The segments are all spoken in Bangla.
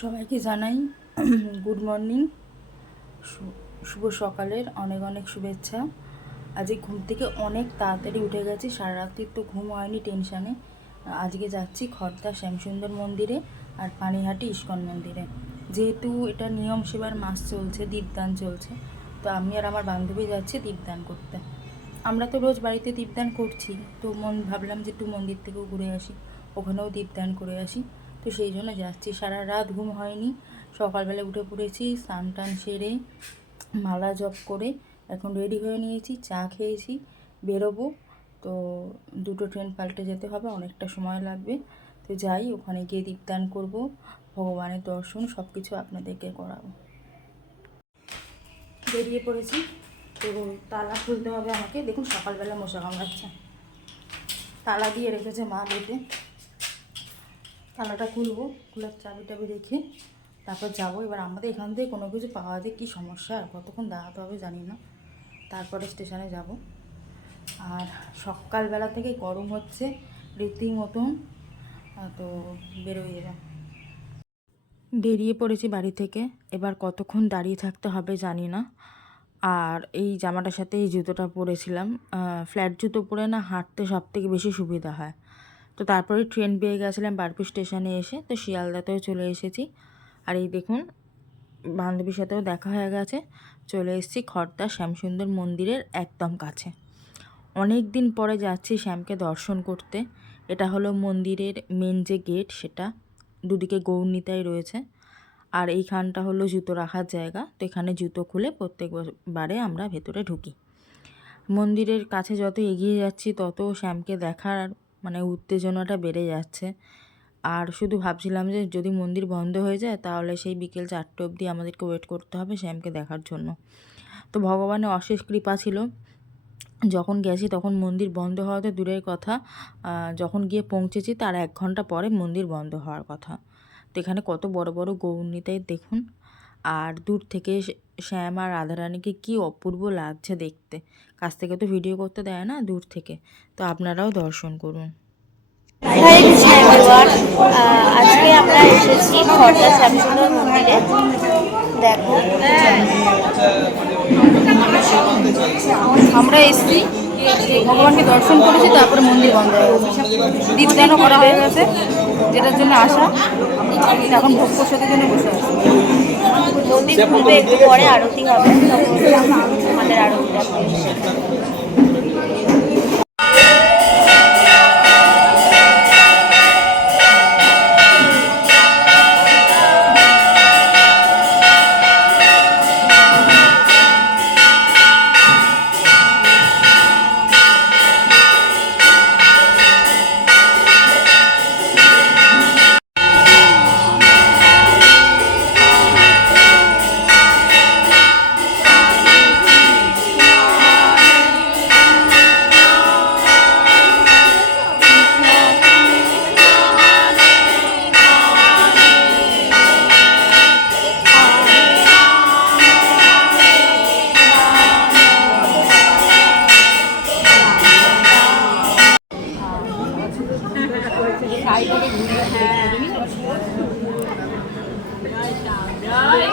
সবাইকে জানাই গুড মর্নিং। শুভ সকালের অনেক অনেক শুভেচ্ছা। আজকে ঘুম থেকে অনেক তাড়াতাড়ি উঠে গেছি সারা রাত্রি তো ঘুম হয়নি টেনশানে। আজকে যাচ্ছি খর্দা শ্যামসুন্দর মন্দিরে আর পানিহাটি ইস্কন মন্দিরে। যেহেতু এটা নিয়ম সেবার মাস চলছে, দীপদান চলছে, তো আমি আর আমার বান্ধবী যাচ্ছি দীপদান করতে। আমরা তো রোজ বাড়িতে দীপদান করছি, তো মন ভাবলাম যে একটু মন্দির থেকেও ঘুরে আসি, ওখানেও দীপদান করে আসি। তো সেই জন্য যাচ্ছি। সারা রাত ঘুম হয়নি। সকালবেলা উঠে পড়েছি, স্নান টান সেরে, মালা জপ করে এখন রেডি হয়ে নিয়েছি, চা খেয়েছি, বেরোবো। তো দুটো ট্রেন পাল্টে যেতে হবে, অনেকটা সময় লাগবে। তো যাই, ওখানে গিয়ে দীপদান করব, ভগবানের দর্শন সব কিছু আপনাদেরকে করাবো। বেরিয়ে পড়েছি। তো তালা খুলতে হবে আমাকে। দেখুন, সকালবেলা মশা কামড়াচ্ছে। তালা দিয়ে রেখেছে মা বেটে তালাটা খুলবো খুলার চাবি টাবি রেখে তারপর যাব। এবার আমাদের এখান থেকে কোনো কিছু পাওয়া যায় কী সমস্যা আর কতক্ষণ দাঁড়াতে হবে জানি না। তারপরে স্টেশনে যাব। আর সকালবেলা থেকে গরম হচ্ছে রীতিমতন আহ, তো বেরোই এবার বেরিয়ে পড়েছি বাড়ি থেকে এবার কতক্ষণ দাঁড়িয়ে থাকতে হবে জানি না। আর এই জামাটার সাথে এই জুতোটা পরেছিলাম ফ্ল্যাট জুতো পরে না হাঁটতে সব থেকে বেশি সুবিধা হয়। তো তারপরে ট্রেন পেয়ে গেছিলাম বারপুর স্টেশনে এসে, তো শিয়ালদাতেও চলে এসেছি। আর এই দেখুন, বান্ধবীর সাথেও দেখা হয়ে গেছে। চলে এসেছি খর্দা শ্যামসুন্দর মন্দিরের একদম কাছে। অনেক দিন পরে যাচ্ছি শ্যামকে দর্শন করতে। এটা হলো মন্দিরের মেন যে গেট সেটা দুদিকে গৌরনীতাই রয়েছে। আর এইখানটা হলো জুতো রাখার জায়গা, তো এখানে জুতো খুলে প্রত্যেক প্রত্যেকবারে আমরা ভেতরে ঢুকি। মন্দিরের কাছে যত এগিয়ে যাচ্ছি, তত শ্যামকে দেখার মানে উত্তেজনাটা বেড়ে যাচ্ছে। আর শুধু ভাবছিলাম যে যদি মন্দির বন্ধ হয়ে যায়, তাহলে সেই বিকেল চারটে অবধি আমাদেরকে ওয়েট করতে হবে শ্যামকে দেখার জন্য। তো ভগবানের অশেষ কৃপা ছিল। যখন গেছি তখন মন্দির বন্ধ হওয়া তো দূরের কথা। যখন গিয়ে পৌঁছেছি তার এক ঘণ্টা পরে মন্দির বন্ধ হওয়ার কথা। তো এখানে কত বড় বড় গৌরনীতাই দেখুন। আর দূর থেকে শ্যাম আর রাধারানীকে কি অপূর্ব লাগছে দেখতে। কাছ থেকে তো ভিডিও করতে দেয় না দূর থেকে। তো আপনারাও দর্শন করুন। আজকে আমরা এসেছি খড়দা শ্যামসুন্দর মন্দিরে। দেখো। আমরা এসছি। ভগবানকে দর্শন করেছি তারপরে মন্দির বন্ধ হয়ে গেছে। দীপদানও করা হয়ে গেছে। যেটার জন্য আসা। এখন ভোগ প্রসাদের জন্য বসে আছি। মন্দির খুলবে একটু পরে আরতি হবে। তখন আমাদের আরতি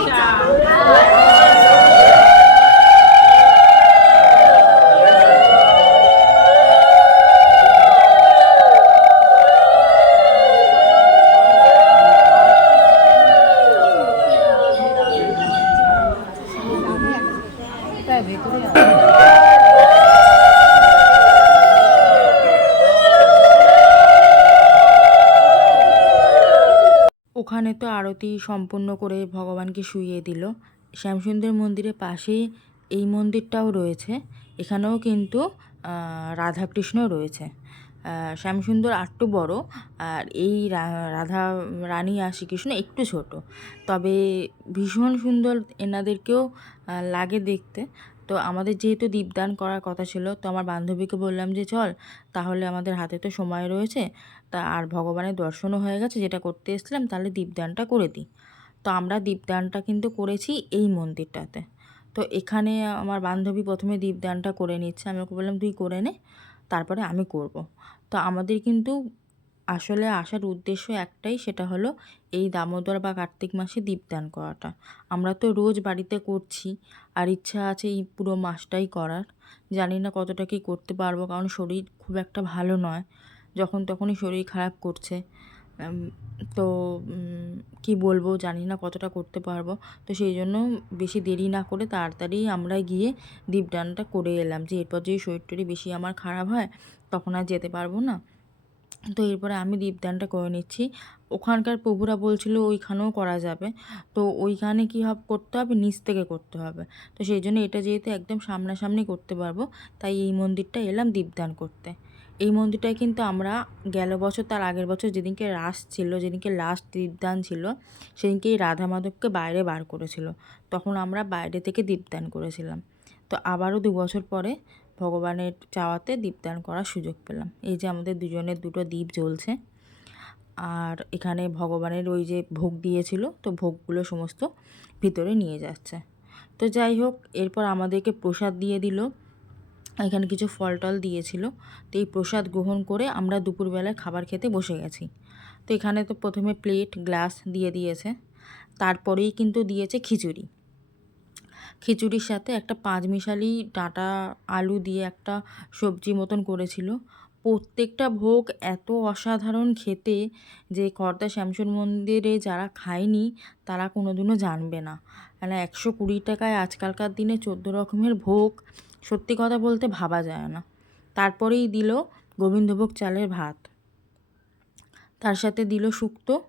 দেখো ওখানে তো আরতি সম্পূর্ণ করে ভগবানকে শুইয়ে দিল। শ্যামসুন্দর মন্দিরের পাশেই এই মন্দিরটাও রয়েছে। এখানেও কিন্তু রাধাকৃষ্ণ রয়েছে। শ্যামসুন্দর আটটু বড়, আর এই রাধা রানী আর শ্রীকৃষ্ণ একটু ছোট। তবে ভীষণ সুন্দর এনাদেরকেও লাগে দেখতে। তো আমাদের যেহেতু দীপদান করার কথা ছিল, তো আমার বান্ধবীকে বললাম যে, চল, তাহলে আমাদের হাতে তো সময় রয়েছে। তা আর ভগবানের দর্শনও হয়ে গেছে, যেটা করতে এসেছিলাম, তাহলে দীপদানটা করে দিই। তো আমরা দীপদানটা কিন্তু করেছি এই মন্দিরটাতে। তো এখানে আমার বান্ধবী প্রথমে দীপদানটা করে নিচ্ছে। আমি ওকে বললাম, তুই করে নে, তারপরে আমি করব। তো আমাদের কিন্তু আসলে আসার উদ্দেশ্য একটাই, সেটা হলো এই দামোদর বা কার্তিক মাসে দীপদান করাটা। আমরা তো রোজ বাড়িতে করছি আর ইচ্ছা আছে এই পুরো মাসটাই করার। জানি না কতটা কি করতে পারব, কারণ শরীর খুব একটা ভালো নয়। যখন তখনই শরীর খারাপ করছে। তো কি বলব? জানি না কতটা করতে পারব। তো সেই জন্য বেশি দেরি না করে তাড়াতাড়ি আমরা গিয়ে দীপদানটা করে এলাম যে, এরপর যদি শরীর টরীর বেশি আমার খারাপ হয়, তখন আর যেতে পারব না। তো এরপরে আমি দীপদানটা করে নিচ্ছি। ওখানকার প্রভুরা বলছিল ওইখানেও করা যাবে। তো ওইখানে কী হবে, করতে হবে? নিচ থেকে করতে হবে। তো সেই জন্য এটা যেহেতু একদম সামনাসামনি করতে পারব, তাই এই মন্দিরটা এলাম দীপদান করতে। এই মন্দিরটায় কিন্তু আমরা গেল বছর, তার আগের বছর যেদিনকে রাস ছিল, যেদিনকে লাস্ট দীপদান ছিল সেদিনকে এই রাধা মাধবকে বাইরে বার করেছিল। তখন আমরা বাইরে থেকে দীপদান করেছিলাম। তো আবারও দু বছর পরে ভগবানের চাওয়াতে দীপদান করার সুযোগ পেলাম। এই যে আমাদের দুজনের দুটো দ্বীপ জ্বলছে। আর এখানে ভগবানের ওই যে ভোগ দিয়েছিল, তো ভোগগুলো সমস্ত ভিতরে নিয়ে যাচ্ছে। তো যাই হোক, এরপর আমাদেরকে প্রসাদ দিয়ে দিল। এখানে কিছু ফল টল দিয়েছিল। তো এই প্রসাদ গ্রহণ করে আমরা দুপুরবেলায় খাবার খেতে বসে গেছি। তো এখানে তো প্রথমে প্লেট, গ্লাস দিয়ে দিয়েছে। তারপরেই কিন্তু দিয়েছে খিচুড়ি। খিচুড়ির সাথে একটা পাঁচমিশালি ডাঁটা আলু দিয়ে একটা সবজি মতন করেছিল। প্রত্যেকটা ভোগ এত অসাধারণ খেতে যে খর্দা শ্যামসুর মন্দিরে যারা খায়নি, তারা কোনোদিনও জানবে না। মানে একশো কুড়ি টাকায় আজকালকার দিনে চোদ্দ রকমের ভোগ সত্যি কথা বলতে ভাবা যায় না। তারপরেই দিল গোবিন্দভোগ চালের ভাত। তার সাথে দিল শুক্তো।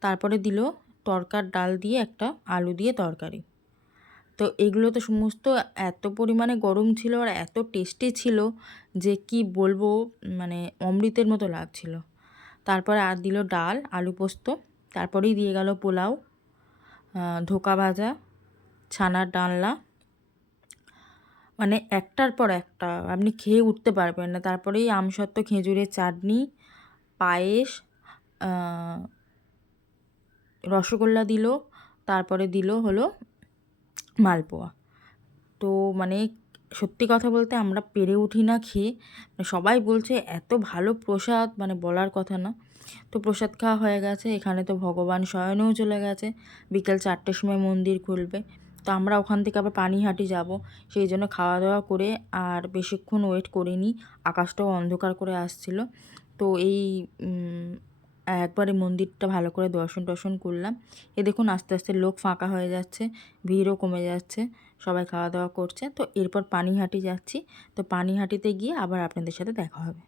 তারপরে দিল তরকার ডাল দিয়ে একটা আলু দিয়ে তরকারি। তো এগুলো তো সমস্ত এত পরিমাণে গরম ছিল আর এত টেস্টি ছিল যে কি বলব মানে অমৃতের মতো লাগছিল। তারপরে আর দিল ডাল, আলু পোস্ত, তারপরেই দিয়ে গেল পোলাও ধোকা ভাজা, ছানার ডালনা। মানে একটার পর একটা, আপনি খেয়ে উঠতে পারবেন না। তারপরেই আমসত্ত্ব, খেজুরের চাটনি, পায়েস রসগোল্লা দিল, তারপরে দিল হলো মালপোয়া। তো মানে সত্যি কথা বলতে আমরা পেরে উঠি না, খেয়ে। মানে সবাই বলছে, এত ভালো প্রসাদ। মানে বলার কথা না। তো প্রসাদ খাওয়া হয়ে গেছে। এখানে তো ভগবান শয়নেও চলে গেছে। বিকেল চারটের সময় মন্দির খুলবে। তো আমরা ওখান থেকে আবার পানিহাটি যাব। সেই জন্য খাওয়া দাওয়া করে আর বেশিক্ষণ ওয়েট করিনি। আকাশটাও অন্ধকার করে আসছিল। তো এই একবারে মন্দিরটা ভালো করে দর্শন টর্শন করলাম। এ দেখুন, আস্তে আস্তে লোক ফাঁকা হয়ে যাচ্ছে, ভিড়ও কমে যাচ্ছে, সবাই খাওয়া দাওয়া করছে। তো এরপর পানিহাটি যাচ্ছি। তো পানিহাটিতে গিয়ে আবার আপনাদের সাথে দেখা হবে।